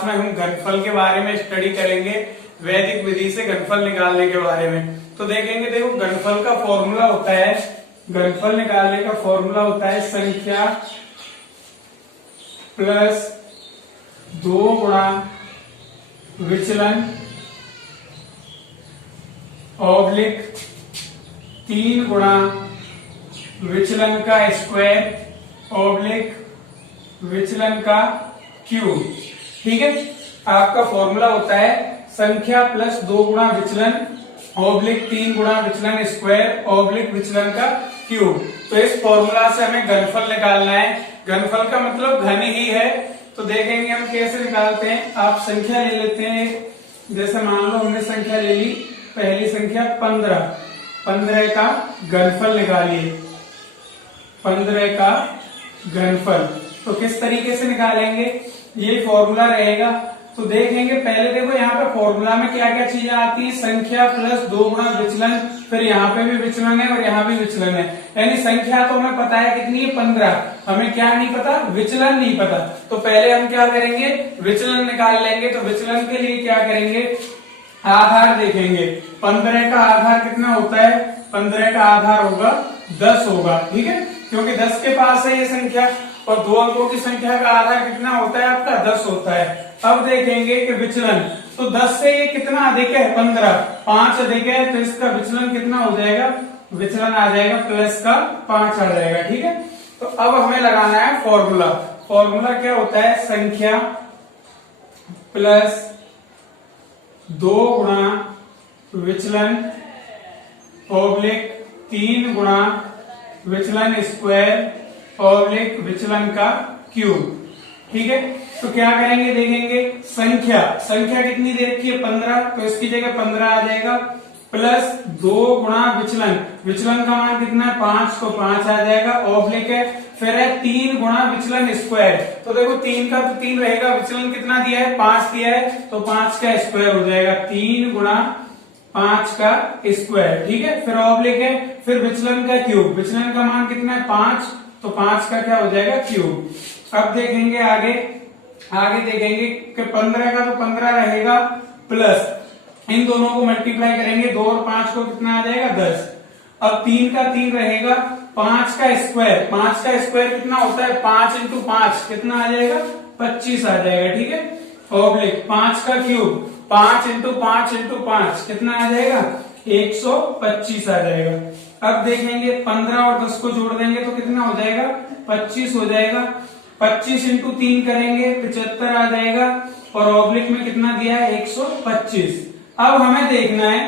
Class में हम घनफल के बारे में स्टडी करेंगे, वैदिक विधि से घनफल निकालने के बारे में। तो देखेंगे, देखो घनफल का फॉर्मूला होता है, घनफल निकालने का फॉर्मूला होता है संख्या प्लस 2 गुणा विचलन ऑब्लिक 3 गुणा विचलन का स्क्वायर ऑब्लिक विचलन का क्यूब। ठीक है, आपका फॉर्मूला होता है संख्या प्लस 2 गुणा विचलन ऑब्लिक 3 गुणा विचलन स्क्वायर ऑब्लिक विचलन का क्यूब। तो इस फॉर्मूला से हमें घनफल निकालना है। घनफल का मतलब घन ही है। तो देखेंगे हम कैसे निकालते हैं। आप संख्या ले लेते हैं, जैसे मान लो हमने संख्या ले ली, पहली संख्या 15, 15 का घनफल निकालिए, 15 का घनफल। तो किस तरीके से निकालेंगे, ये फॉर्मूला रहेगा। तो देखेंगे पहले, देखो यहाँ पे फॉर्मूला में क्या क्या चीजें आती है, संख्या प्लस 2 गुणा विचलन, फिर यहाँ पे भी विचलन है और यहाँ भी विचलन है। यानी संख्या तो हमें पता है कितनी है, 15, हमें क्या नहीं पता, विचलन नहीं पता। तो पहले हम क्या करेंगे, विचलन निकाल लेंगे। तो विचलन के लिए क्या करेंगे, आधार देखेंगे। 15 का आधार कितना होता है, 15 का आधार होगा 10 होगा। ठीक है, क्योंकि 10 के पास है ये संख्या, और 2 अंकों की संख्या का आधार कितना होता है आपका, 10 होता है। अब देखेंगे कि विचलन, तो 10 से ये कितना अधिक है, 15, 5 अधिक है, तो इसका विचलन कितना हो जाएगा, विचलन आ जाएगा प्लस का 5 आ जाएगा। ठीक है, तो अब हमें लगाना है फॉर्मूला। फॉर्मूला क्या होता है, संख्या प्लस 2 गुणा विचलन ऑब्लिक 3 गुणा विचलन स्क्वायर ऑब्लिक विचलन का क्यूब। ठीक है, तो क्या करेंगे, देखेंगे संख्या कितनी दे रखी है, 15, तो इसकी जगह 15 आ जाएगा, प्लस 2 गुणा विचलन का मान कितना है, 5, तो 5 आ जाएगा, ऑब्लिक है, फिर है 3 गुणा विचलन स्क्वायर। तो देखो 3 का तो 3 रहेगा, विचलन कितना दिया है, 5 दिया है, तो 5 का स्क्वायर हो जाएगा, 3 गुणा 5 का स्क्वायर। ठीक है, फिर ऑब्लिक है, फिर विचलन का क्यूब, विचलन का मान कितना है, 5, तो 5 का क्या हो जाएगा, क्यूब। अब देखेंगे आगे देखेंगे कि 15 का तो 15 रहेगा, प्लस इन दोनों को मल्टीप्लाई करेंगे, 2 और 5 को कितना आ जाएगा, 10। अब 3 का 3 रहेगा, 5 का स्क्वायर कितना होता है, 5 इंटू 5 कितना आ जाएगा, 25 आ जाएगा। ठीक है, ऑब्लिक 5 का क्यूब, 5 इंटू 5 इंटू 5 कितना आ जाएगा, 125 आ जाएगा। अब देखेंगे 15 और 10 को जोड़ देंगे तो कितना हो जाएगा, 25 हो जाएगा। 25 इंटू 3 करेंगे, 75 आ जाएगा, और ऑब्लिक में कितना दिया है, 125। अब हमें देखना है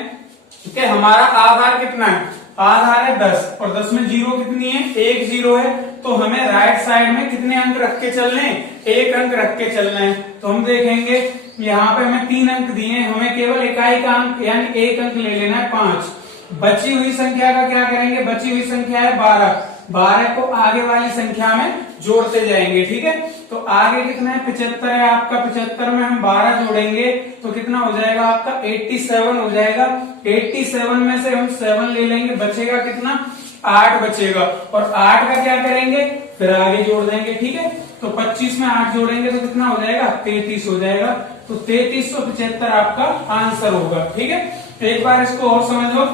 कि हमारा आधार कितना है, आधार है 10, और 10 में जीरो कितनी है, 1 जीरो है। तो हमें राइट साइड में कितने अंक रख के चलने हैं, 1 अंक रख के चलना है। तो हम देखेंगे यहाँ पे हमें 3 अंक दिए हैं, हमें केवल इकाई का अंक यानी 1 अंक ले लेना है, 5। बची हुई संख्या का क्या करेंगे, बची हुई संख्या है 12, 12 को आगे वाली संख्या में जोड़ते जाएंगे। ठीक है, तो आगे कितना है, 75 है आपका, 75 में हम 12 जोड़ेंगे तो कितना हो जाएगा आपका, 87 हो जाएगा। 87 में से हम 7 ले लेंगे, बचेगा कितना, 8 बचेगा, और 8 का क्या करेंगे, फिर आगे जोड़ देंगे। ठीक है, तो 25 में 8 जोड़ेंगे तो कितना हो जाएगा, 33 हो जाएगा। तो 3375 आपका आंसर होगा। ठीक है, एक बार इसको और समझ लो,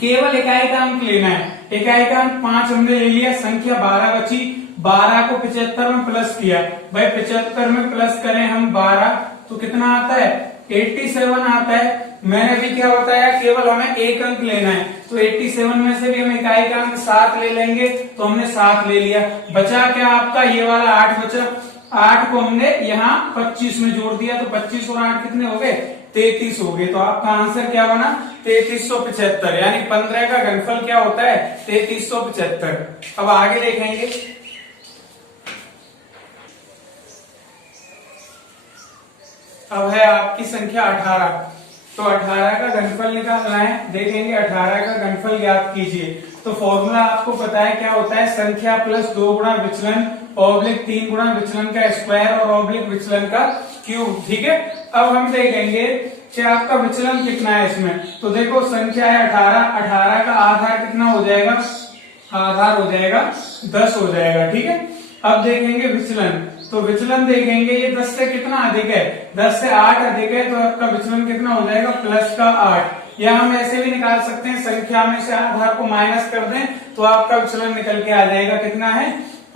केवल इकाई का अंक लेना है। इकाई का अंक 5 हमने ले लिया, संख्या 12 बची, 12 को 75 में प्लस किया, भाई 75 में प्लस करें हम 12 तो कितना आता है, 87 आता है। मैंने भी क्या बताया, केवल हमें 1 अंक लेना है, तो 87 में से भी हम इकाई का अंक 7 ले लेंगे, तो हमने 7 ले लिया। बचा क्या आपका, ये वाला 8 बचा, 8 को हमने यहाँ 25 में जोड़ दिया, तो 25 और 8 कितने हो गए, 33 हो गए। तो आपका आंसर क्या बना, 3375, यानी 15 का घनफल क्या होता है, 3375। अब आगे देखेंगे, अब है आपकी संख्या 18। तो 18 का घनफल निकालना है। देखेंगे 18 का घनफल ज्ञात कीजिए। तो फॉर्मूला आपको पता है क्या होता है, संख्या प्लस 2 गुणा विचलन ऑब्लिक 3 गुणा विचलन का स्क्वायर और ऑब्लिक विचलन का क्यूब। ठीक है, अब हम देखेंगे कि आपका विचलन कितना है इसमें। तो देखो संख्या है 18, 18 का आधार कितना हो जाएगा, आधार हो जाएगा 10 हो जाएगा। ठीक है, अब देखेंगे विचलन, तो विचलन देखेंगे ये 10 से कितना अधिक है, 10 से 8 अधिक है, तो आपका विचलन कितना हो जाएगा प्लस का 8। या हम ऐसे भी निकाल सकते हैं, संख्या में से आधार को माइनस कर दें तो आपका विचलन निकल के आ जाएगा, कितना है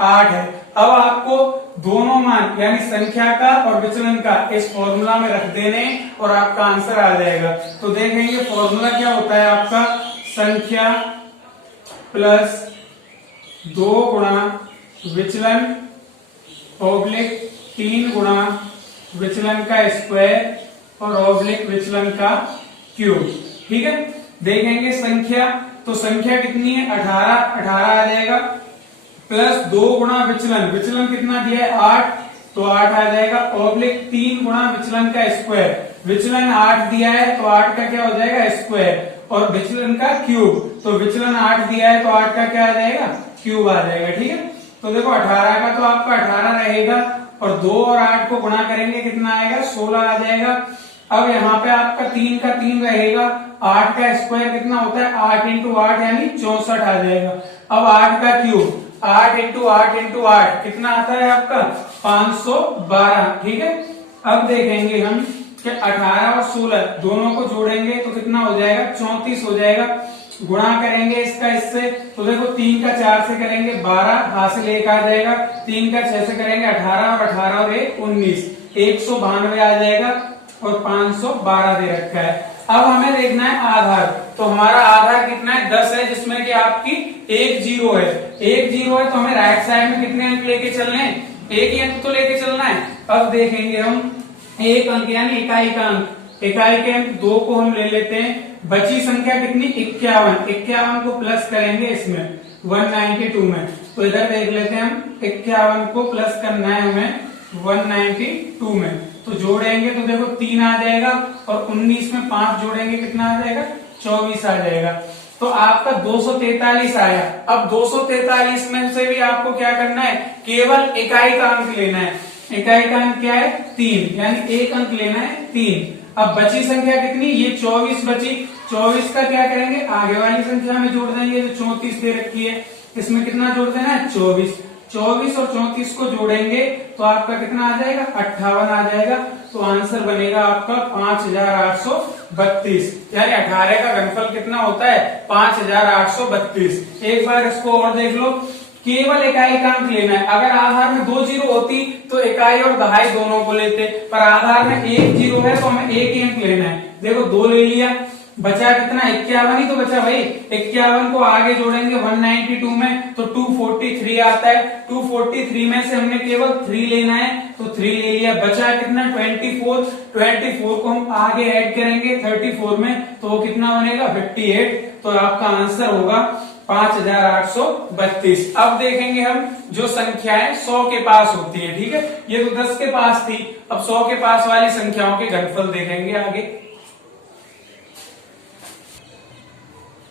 8 है। अब आपको दोनों मान यानी संख्या का और विचलन का इस फॉर्मूला में रख देने और आपका आंसर आ जाएगा। तो देखेंगे फॉर्मूला क्या होता है आपका, संख्या प्लस 2 गुणा विचलन ऑब्लिक 3 गुणा विचलन का स्क्वायर और ऑब्लिक विचलन का क्यूब। ठीक है, देखेंगे संख्या, तो संख्या कितनी है 18 आ जाएगा, प्लस 2 गुणा विचलन, विचलन कितना दिया है 8, तो 8 आ जाएगा, ऑब्लिक 3 गुणा विचलन का स्क्वायर, विचलन 8 दिया है तो 8 का क्या हो जाएगा स्क्वायर, और विचलन का क्यूब, तो विचलन 8 दिया है तो 8 का क्या आ जाएगा क्यूब आ जाएगा। ठीक है, तो देखो 18 का तो आपका 18 रहेगा और 2 और 8 को गुणा करेंगे कितना आएगा 16 आ जाएगा। अब यहाँ पे आपका 3 का 3 रहेगा, 8 का स्क्वायर कितना होता है 8 इंटू 8 यानी 64 आ जाएगा। अब 8 का क्यूब 8 इंटू 8 इंटू 8 कितना आता है आपका 512। ठीक है, अब देखेंगे हम कि 18 और 16 दोनों को जोड़ेंगे तो कितना हो जाएगा 34 हो जाएगा। गुणा करेंगे इसका इससे, तो देखो 3 का 4 से करेंगे 12, हासिल 1 आ जाएगा, 3 का 6 से करेंगे 18 और 18 और 1 19, 192 आ जाएगा और 512 दे रखा है। अब हमें देखना है आधार, तो हमारा आधार कितना है 10 है, जिसमें कि आपकी 1 जीरो है, 1 जीरो है, तो हमें राइट साइड में कितने अंक लेके चलने हैं, एक ही अंक तो लेके चलना है। अब देखेंगे हम एक अंक यानी इकाई का अंक, इकाई के अंक 2 को हम ले लेते हैं, बची संख्या कितनी 51, 51 को प्लस करेंगे इसमें 192 में, तो इधर देख लेते हैं हम 51 को प्लस करना है हमें 192 में, तो जोड़ेंगे तो देखो 3 आ जाएगा और 19 में 5 जोड़ेंगे कितना आ जाएगा 24 आ जाएगा। तो आपका 243 आया। अब 243 में से भी आपको क्या करना है, केवल इकाई का अंक लेना है, इकाई का अंक क्या है 3, यानी एक अंक लेना है 3। अब बची संख्या कितनी, ये 24 बची, 24 का क्या करेंगे आगे वाली संख्या में जोड़ देंगे, जो 34 दे रखी है इसमें कितना जोड़ देना है 24, 24 और 34 को जोड़ेंगे तो आपका कितना आ जाएगा 58 आ जाएगा। तो आंसर बनेगा आपका 5832, यानी 18 का घनफल कितना होता है 5832। एक बार इसको और देख लो, केवल इकाई का अंक लेना है। अगर आधार में 2 जीरो होती तो इकाई और दहाई दोनों को लेते, पर आधार में 1 जीरो है तो हमें एक ही अंक लेना है। देखो 2 ले लिया, बचा कितना 51 ही तो बचा भाई, 51 को आगे जोड़ेंगे 192 में तो 243 आता है, 243 में से हमने केवल 3 लेना है तो 3 ले लिया, बचा कितना 24, 24 को हम आगे ऐड करेंगे 34 में तो कितना बनेगा 58। तो आपका आंसर होगा 5832। अब देखेंगे हम जो संख्याएं 100 के पास होती है, ठीक है, ये तो 10 के पास थी, अब 100 के पास वाली संख्याओं के घनफल देखेंगे आगे।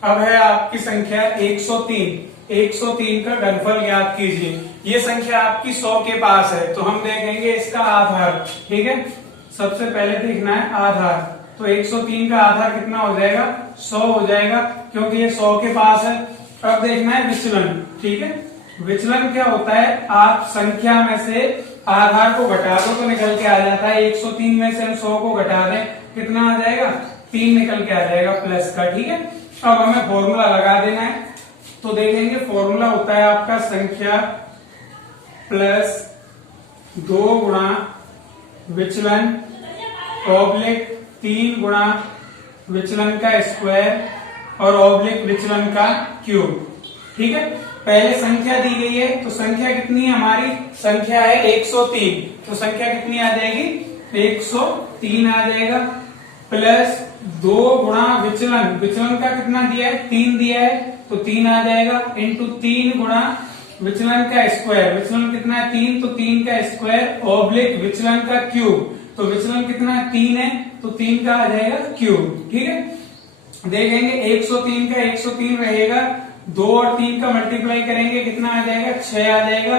अब है आपकी संख्या 103, 103 का घनफल ज्ञात कीजिए। ये संख्या आपकी 100 के पास है, तो हम देखेंगे इसका आधार। ठीक है, सबसे पहले देखना है आधार, तो 103 का आधार कितना हो जाएगा 100 हो जाएगा, क्योंकि ये 100 के पास है। अब देखना है विचलन। ठीक है, विचलन क्या होता है, आप संख्या में से आधार को घटा दो तो निकल के आ जाता है। 103 में से हम 100 को घटा दें कितना आ जाएगा 3 निकल के आ जाएगा प्लस का। ठीक है, अब हमें फॉर्मूला लगा देना है, तो देखेंगे फॉर्मूला होता है आपका संख्या प्लस 2 गुणा विचलन ऑब्लिक 3 गुणा विचलन का स्क्वायर और ऑब्लिक विचलन का क्यूब। ठीक है, पहले संख्या दी गई है, तो संख्या कितनी है हमारी, संख्या है 103, तो संख्या कितनी आ जाएगी 103 आ जाएगा, प्लस 2 गुणा विचलन, विचलन का कितना दिया है 3 दिया है तो 3 आ जाएगा, इंटू 3 गुणा विचलन का स्क्वायर, विचलन कितना है 3 तो 3 का स्क्वायर ऑब्लिक विचलन का क्यूब, तो विचलन कितना है 3 है तो 3 का आ जाएगा क्यूब। ठीक है, देखेंगे 103 का 103 रहेगा, 2 और 3 का मल्टीप्लाई करेंगे कितना आ जाएगा 6 आ जाएगा।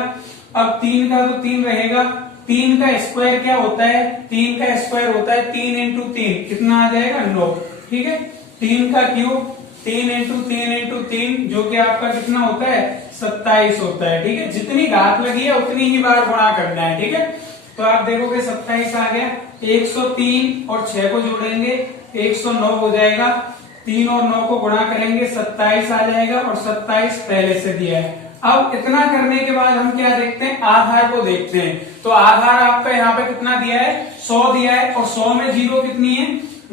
अब 3 का तो 3 रहेगा, 3 का स्क्वायर क्या होता है, 3 का स्क्वायर होता है 3 इंटू 3 कितना आ जाएगा 9। ठीक है, 3 का क्यूब 3 इंटू 3 इंटू 3 जो कि आपका कितना होता है 27 होता है। ठीक है, जितनी घात लगी है उतनी ही बार गुणा करना है। ठीक है, तो आप देखोगे 27 आ गया, 103 और 6 को जोड़ेंगे 109 हो जाएगा, 3 और 9 को गुणा करेंगे 27 आ जाएगा, और 27 पहले से दिया है। अब इतना करने के बाद हम क्या देखते हैं, आधार को देखते हैं। तो आधार आपका यहाँ पे कितना दिया है, 100 दिया है, और 100 में जीरो कितनी है,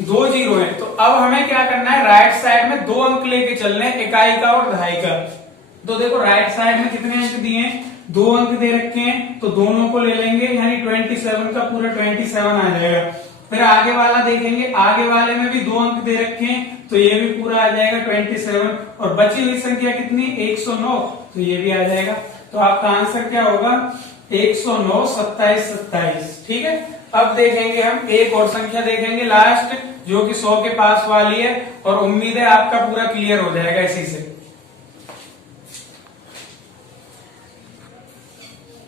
2 जीरो है। तो अब हमें क्या करना है, राइट साइड में 2 अंक लेके चलने हैं, इकाई का और दहाई का। तो देखो राइट साइड में कितने अंक दिए हैं, 2 अंक दे रखे हैं, तो दोनों को ले लेंगे, यानी 27 का पूरा 27 आ जाएगा। फिर आगे वाला देखेंगे, आगे वाले में भी 2 अंक दे रखे हैं, तो ये भी पूरा आ जाएगा 27, और बची हुई संख्या कितनी, 109, तो ये भी आ जाएगा। तो आपका आंसर क्या होगा, 109, 27, 27। ठीक है, अब देखेंगे हम एक और संख्या देखेंगे लास्ट, जो कि 100 के पास वाली है, और उम्मीद है आपका पूरा क्लियर हो जाएगा इसी से।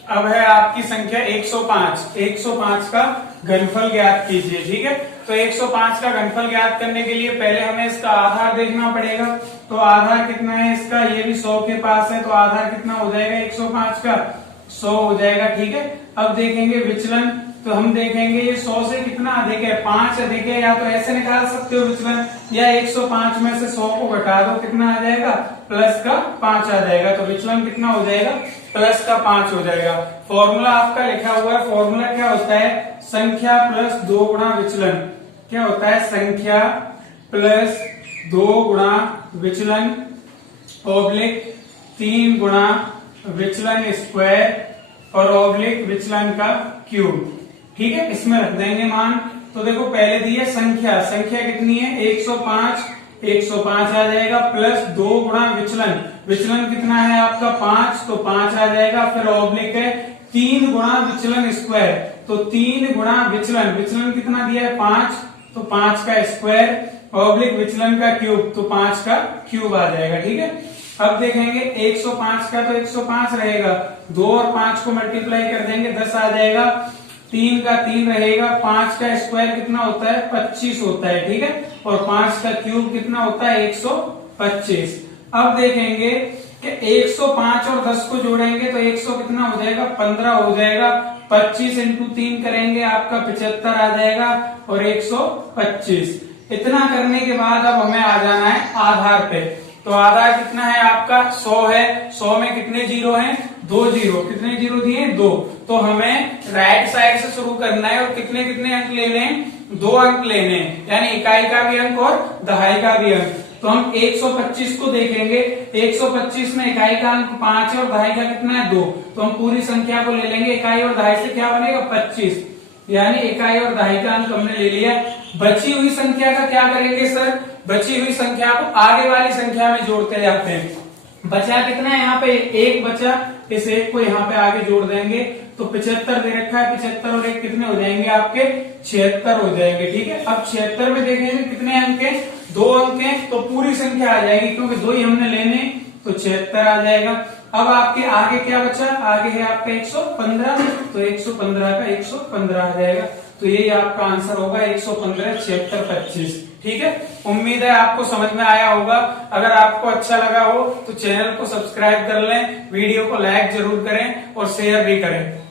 अब है आपकी संख्या 105। 105 का घनफल ज्ञात कीजिए। ठीक है, तो 105 का घनफल ज्ञात करने के लिए पहले हमें इसका आधार देखना पड़ेगा। तो आधार कितना है इसका, ये भी 100 के पास है, तो आधार कितना हो जाएगा 105 का, 100 हो जाएगा। ठीक है, अब देखेंगे विचलन, तो हम देखेंगे ये 100 से कितना अधिक है, 5 अधिक है, या तो ऐसे निकाल सकते हो विचलन, या 105 में से 100 को घटा दो, कितना आ जाएगा, प्लस का 5 आ जाएगा। तो विचलन कितना हो जाएगा, प्लस का 5 हो जाएगा। फॉर्मूला आपका लिखा हुआ है, फॉर्मूला क्या होता है, संख्या प्लस 2 गुणा विचलन। क्या होता है, संख्या प्लस 2 गुणा विचलन ऑब्लिक 3 गुणा विचलन स्क्वायर और ऑब्लिक विचलन का क्यूब। ठीक है, इसमें रख देंगे मान। तो देखो पहले दी है संख्या, संख्या कितनी है 105, 105 आ जाएगा, प्लस 2 गुणा विचलन, विचलन कितना है आपका 5, तो 5 आ जाएगा। फिर ऑब्लिक है 3 गुणा विचलन स्क्वायर, तो 3 गुणा विचलन, विचलन कितना दिया है 5, तो 5 का स्क्वायर, ऑब्लिक विचलन का क्यूब, तो 5 का क्यूब आ जाएगा। ठीक है, अब देखेंगे 105 का, तो 105 रहेगा, 2 और 5 को मल्टीप्लाई कर देंगे 10 आ जाएगा, 3 का 3 रहेगा, 5 का स्क्वायर कितना होता है 25 होता है। ठीक है, और 5 का क्यूब कितना होता है 125। अब देखेंगे कि 105 और 10 को जोड़ेंगे तो 100 कितना हो जाएगा 15 हो जाएगा, 25 इंटू 3 करेंगे आपका 75 आ जाएगा, और 125। इतना करने के बाद अब हमें आ जाना है आधार पे। तो आधार कितना है आपका 100 है, 100 में कितने जीरो हैं, 2 जीरो, कितने जीरो दिए 2। तो हमें राइट साइड से शुरू करना है, और कितने कितने अंक लेने हैं, 2 अंक लेने हैं, यानी इकाई का भी अंक और दहाई का भी अंक। तो हम 125 को देखेंगे, 125 में इकाई का अंक 5 है और दहाई का कितना है 2, तो हम पूरी संख्या को ले लेंगे, इकाई और दहाई से क्या बनेगा 25, यानी इकाई और दहाई का अंक हमने ले लिया। बची हुई संख्या का क्या करेंगे सर, बची हुई संख्या को आगे वाली संख्या में जोड़ते जाते हैं। बचा कितना है यहाँ पे, 1 बचा, इस 1 को यहाँ पे आगे जोड़ देंगे, तो 75 दे रखा है, 75 और 1 कितने हो जाएंगे आपके 76 हो जाएंगे। ठीक है, अब 76 में देखेंगे कितने अंक है, 2 अंक है, तो पूरी संख्या आ जाएगी, क्योंकि 2 ही हमने लेने, तो 76 आ जाएगा। अब आपके आगे क्या बचा, आगे है आपका 115, तो 115 का 115 आ जाएगा। तो यही आपका आंसर होगा 115, 76, 25। ठीक है, उम्मीद है आपको समझ में आया होगा। अगर आपको अच्छा लगा हो तो चैनल को सब्सक्राइब कर लें, वीडियो को लाइक जरूर करें और शेयर भी करें।